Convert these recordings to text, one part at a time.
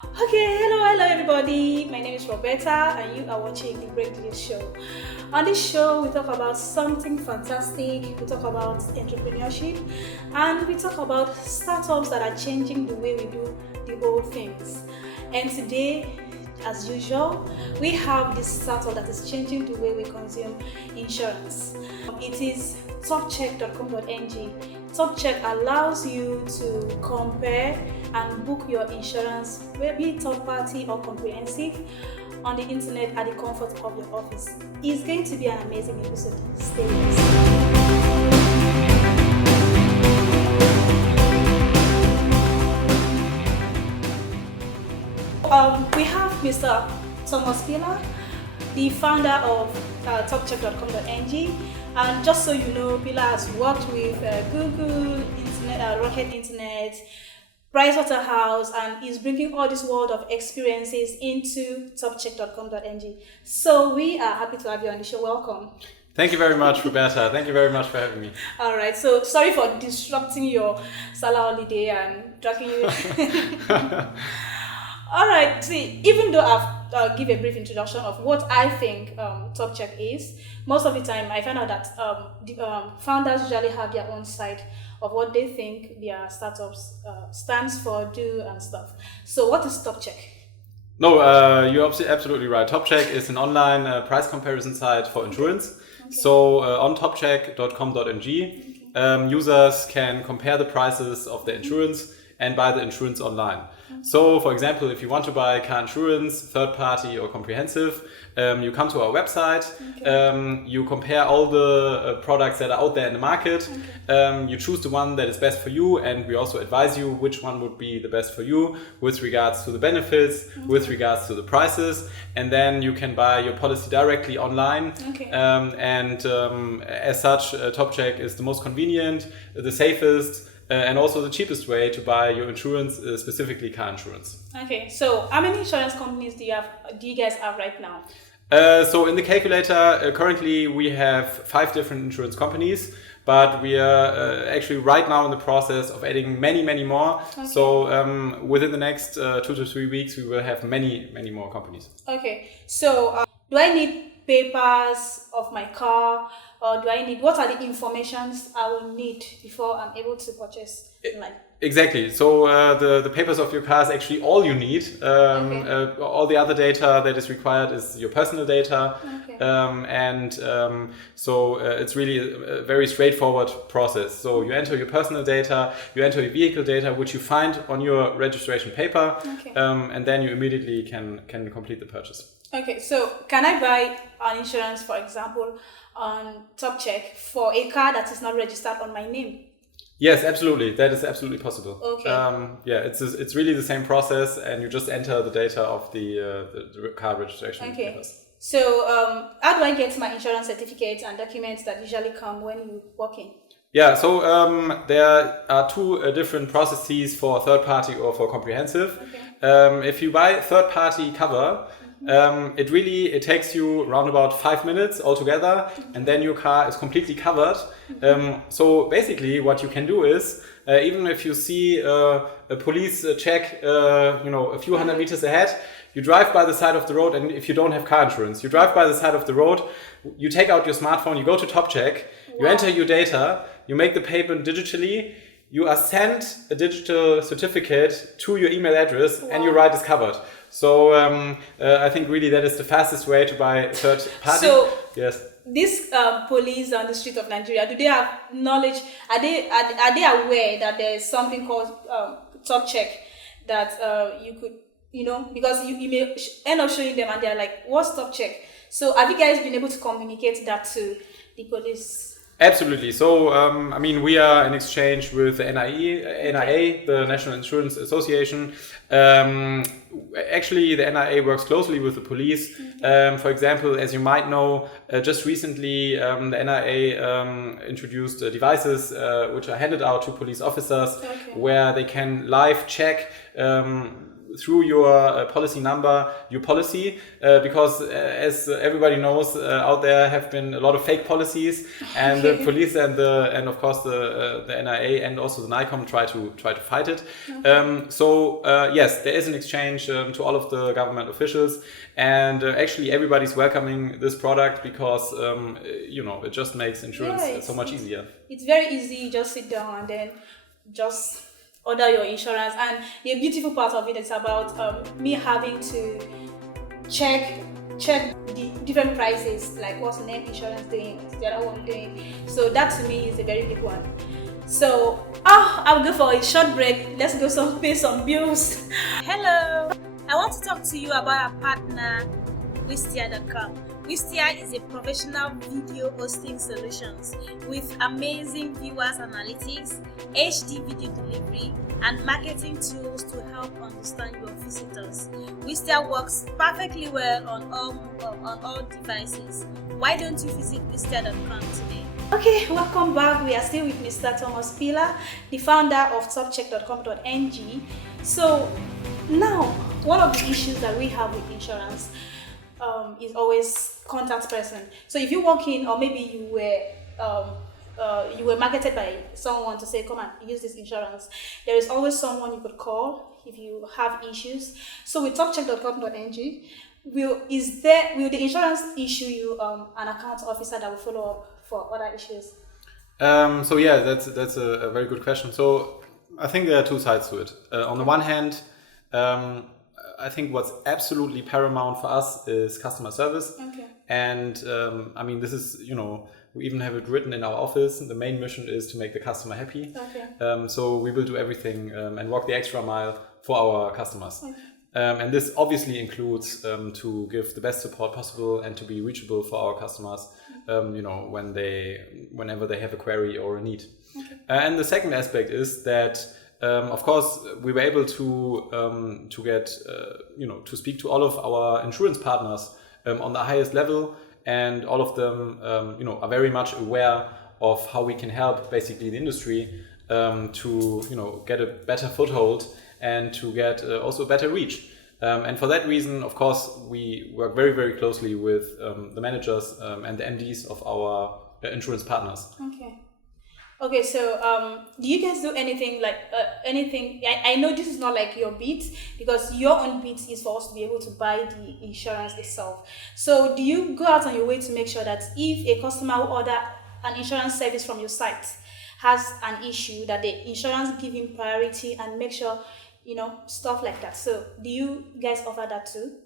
Hello everybody. My name is Roberta and you are watching the Break News Show. On this show, we talk about something fantastic, we talk about entrepreneurship, and we talk about startups that are changing the way we do the old things. And today, as usual, we have this startup that is changing the way we consume insurance. It is topcheck.com.ng. Topcheck allows you to compare and book your insurance, maybe third party or comprehensive, on the internet at the comfort of your office. It's going to be an amazing episode. Stay with us. We have Mr. Thomas Pilar, the founder of Topcheck.com.ng. And just so you know, Pilar has worked with Google, Rocket Internet, Pricewaterhouse, and is bringing all this world of experiences into Topcheck.com.ng. So we are happy to have you on the show. Welcome. Thank you very much, Roberta. Thank you very much for having me. All right. So sorry for disrupting your Salah holiday and dragging you. All right. See, even though I've give a brief introduction of what I think Topcheck is, most of the time I find out that the founders usually have their own side of what they think their startups stands for, do, and stuff. So what is Topcheck? No, you're absolutely right. Topcheck is an online price comparison site for insurance. Okay. So on topcheck.com.ng, users can compare the prices of their insurance and buy the insurance online. So, for example, if you want to buy car insurance, third party or comprehensive, you come to our website, you compare all the products that are out there in the market, you choose the one that is best for you, and we also advise you which one would be the best for you with regards to the benefits, with regards to the prices, and then you can buy your policy directly online. As such, Topcheck is the most convenient, the safest, and also the cheapest way to buy your insurance, specifically car insurance. Okay, so how many insurance companies do you guys have right now? So in the calculator, currently we have 5 different insurance companies, but we are actually right now in the process of adding many more. Okay. So within the next 2 to 3 weeks, we will have many more companies. Okay, so do I need papers of my car, or what are the informations I will need before I'm able to purchase online? Exactly. So the papers of your car is actually all you need. All the other data that is required is your personal data. So it's really a very straightforward process. So you enter your personal data, you enter your vehicle data, which you find on your registration paper, and then you immediately can complete the purchase. Okay, so can I buy an insurance, for example, on Topcheck for a car that is not registered on my name? Yes, absolutely. That is absolutely possible. Okay. It's really the same process, and you just enter the data of the car registration papers. So how do I get my insurance certificate and documents that usually come when you walk in? Yeah, so there are 2 different processes for third party or for comprehensive. If you buy third party cover, it takes you around about 5 minutes altogether, and then your car is completely covered. So basically what you can do is, even if you see a police check a few hundred meters ahead, you drive by the side of the road, and if you don't have car insurance, you drive by the side of the road, you take out your smartphone, you go to Topcheck, you enter your data, you make the payment digitally, you are sent a digital certificate to your email address, and your ride is covered. So I think really that is the fastest way to buy third party. So yes. These police on the street of Nigeria, do they have knowledge? Are they aware that there is something called Topcheck that you could, because you may end up showing them and they're like, what's Topcheck? So have you guys been able to communicate that to the police? Absolutely. So, we are in exchange with the NIA, the National Insurance Association. Actually, the NIA works closely with the police. For example, as you might know, just recently the NIA introduced devices which are handed out to police officers where they can live check through your policy number, your policy, because as everybody knows, out there have been a lot of fake policies, and the police and of course the NIA and also the NICOM try to fight it. Yes, there is an exchange to all of the government officials, and actually everybody's welcoming this product because it just makes insurance so much easier. It's very easy. Just sit down and then just order your insurance. And the beautiful part of it is about me having to check the different prices, like what's net insurance doing, what's the other one doing. So that to me is a very big one. So I'll go for a short break. Let's go pay some bills. Hello, I want to talk to you about our partner, Wistia.com. Wistia is a professional video hosting solutions with amazing viewers analytics, HD video delivery, and marketing tools to help understand your visitors. Wistia works perfectly well on all devices. Why don't you visit Wistia.com today? Okay, welcome back. We are still with Mr. Thomas Pilar, the founder of Topcheck.com.ng. So now, one of the issues that we have with insurance is always contact person. So if you walk in, or maybe you were marketed by someone to say, come and use this insurance, there is always someone you could call if you have issues. So with Topcheck.com.ng, will the insurance issue you an account officer that will follow up for other issues? That's a very good question. So I think there are two sides to it. On the one hand, I think what's absolutely paramount for us is customer service. Okay. And this is, we even have it written in our office. The main mission is to make the customer happy. Okay. So we will do everything and walk the extra mile for our customers. Okay. And this obviously includes to give the best support possible and to be reachable for our customers, whenever they have a query or a need. Okay. And the second aspect is that, of course, we were able to get, to speak to all of our insurance partners on the highest level, and all of them, are very much aware of how we can help basically the industry to, get a better foothold and to get also a better reach. And for that reason, of course, we work very, very closely with the managers and the MDs of our insurance partners. Okay, so do you guys do anything like anything? I know this is not like your beat, because your own beat is for us to be able to buy the insurance itself. So do you go out on your way to make sure that if a customer will order an insurance service from your site has an issue, that the insurance give him priority and make sure, stuff like that? So do you guys offer that too?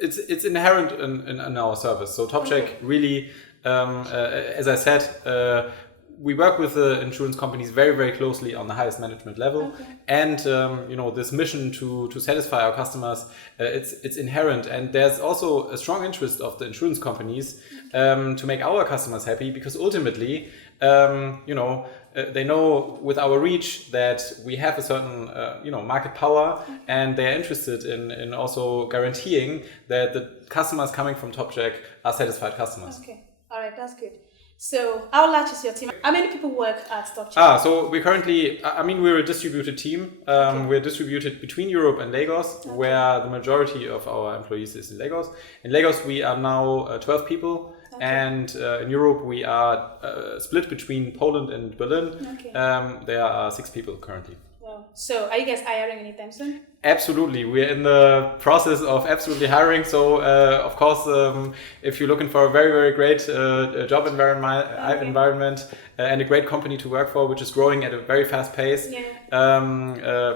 It's inherent in our service. So Topcheck really, as I said, we work with the insurance companies very, very closely on the highest management level. Okay. And this mission to satisfy our customers, it's inherent. And there's also a strong interest of the insurance companies to make our customers happy, because ultimately, they know with our reach that we have a certain market power, and they're interested in also guaranteeing that the customers coming from Topcheck are satisfied customers. Okay, all right, that's good. So how large is your team? How many people work at Topcheck? So we currently, we're a distributed team. We're distributed between Europe and Lagos, where the majority of our employees is in Lagos. In Lagos, we are now 12 people. Okay. And in Europe, we are split between Poland and Berlin. Okay. There are 6 people currently. Wow. So are you guys hiring anytime soon? Absolutely. We're in the process of absolutely hiring. So, of course, if you're looking for a very, very great job environment and a great company to work for, which is growing at a very fast pace,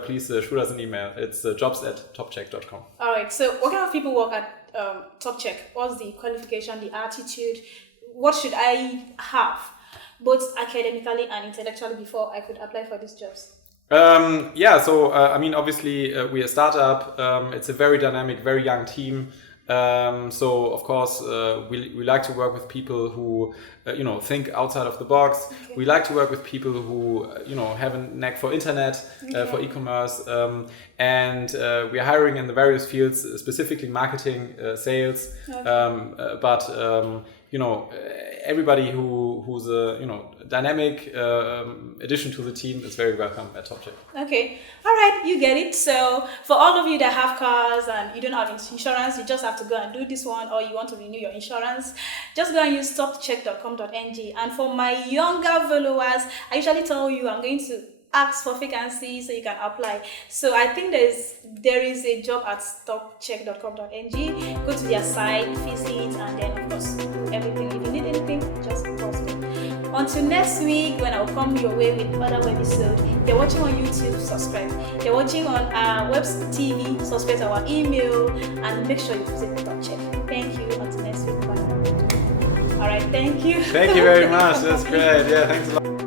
please shoot us an email. It's jobs@topcheck.com. All right. So what kind of people work at Topcheck? What's the qualification, the attitude? What should I have, both academically and intellectually, before I could apply for these jobs? Obviously, we're a startup. It's a very dynamic, very young team. So, of course, we like to work with people who, think outside of the box. Okay. We like to work with people who, have a knack for internet, for e-commerce. And we are hiring in the various fields, specifically marketing, sales. Okay. everybody who's a dynamic addition to the team is very welcome at Topcheck. Okay, all right, you get it. So for all of you that have cars and you don't have insurance, you just have to go and do this one, or you want to renew your insurance, just go and use topcheck.com.ng. And for my younger followers, I usually tell you I'm going to ask for vacancies so you can apply. So I think there is a job at topcheck.com.ng. Go to their site, visit, and then of course everything. If you need anything, just call me. Until next week, when I'll come your way with another episode. If you're watching on YouTube, subscribe. If you're watching on our web TV, subscribe to our email, and make sure you visit Topcheck. Thank you. Until next week. Bye. All right. Thank you. Thank you very much. That's great. Yeah. Thanks a lot.